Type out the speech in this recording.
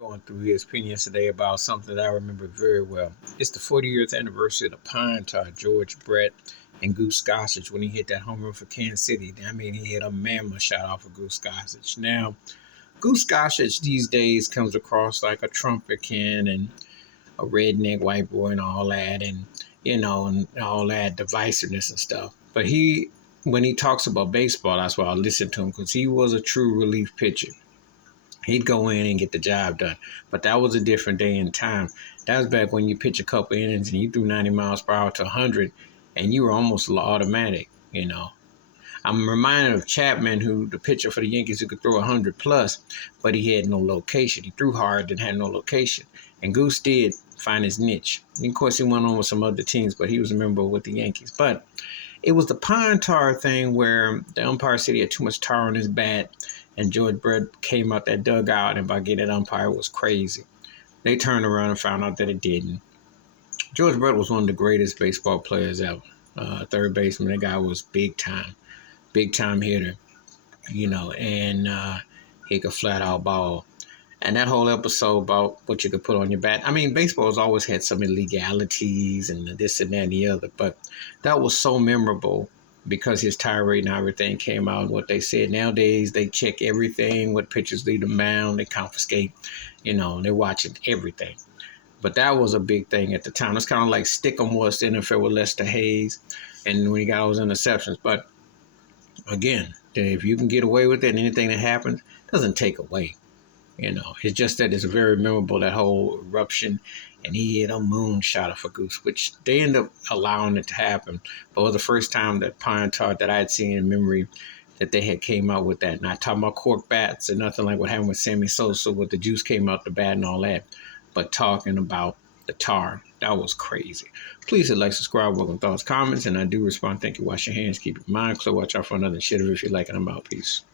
Going through ESPN yesterday about something that I remember very well. It's the 40th anniversary of the Pine Tar, George Brett and Goose Gossage when he hit that home run for Kansas City. I mean, he hit a mammoth shot off of Goose Gossage. Now, Goose Gossage these days comes across like a trumpet can and a redneck white boy and all that, and all that divisiveness and stuff. But when he talks about baseball, that's why I listen to him because he was a true relief pitcher. He'd go in and get the job done. But that was a different day and time. That was back when you pitch a couple innings and you threw 90 miles per hour to 100 and you were almost automatic. I'm reminded of Chapman, who the pitcher for the Yankees who could throw 100 plus, but he had no location. He threw hard and had no location. And Goose did find his niche. And of course, he went on with some other teams, but he was a member with the Yankees. But it was the pine tar thing where the umpire said he had too much tar on his bat, and George Brett came out that dugout, and by getting that umpire was crazy. They turned around and found out that it didn't. George Brett was one of the greatest baseball players ever. Third baseman, that guy was big time hitter, and he could flat out ball. And that whole episode about what you could put on your bat. I mean, baseball has always had some illegalities and this and that and the other, but that was so memorable because his tirade and everything came out and what they said. Nowadays, they check everything, what pitchers leave the mound, they confiscate, they're watching everything. But that was a big thing at the time. It's kind of like Stickum was the NFL with Lester Hayes and when he got all those interceptions. But again, if you can get away with it and anything that happens, doesn't take away. It's just that it's very memorable, that whole eruption, and he hit a moonshot for Goose, which they end up allowing it to happen. But it was the first time that Pine Tar that I had seen in memory that they had came out with that. Not talking about cork bats or nothing like what happened with Sammy Sosa with the juice came out the bat and all that, but talking about the tar. That was crazy. Please hit like, subscribe, welcome thoughts, comments, and I do respond. Thank you. Wash your hands, keep your mind clear, watch out for another shit if you like, and I'm out. Peace.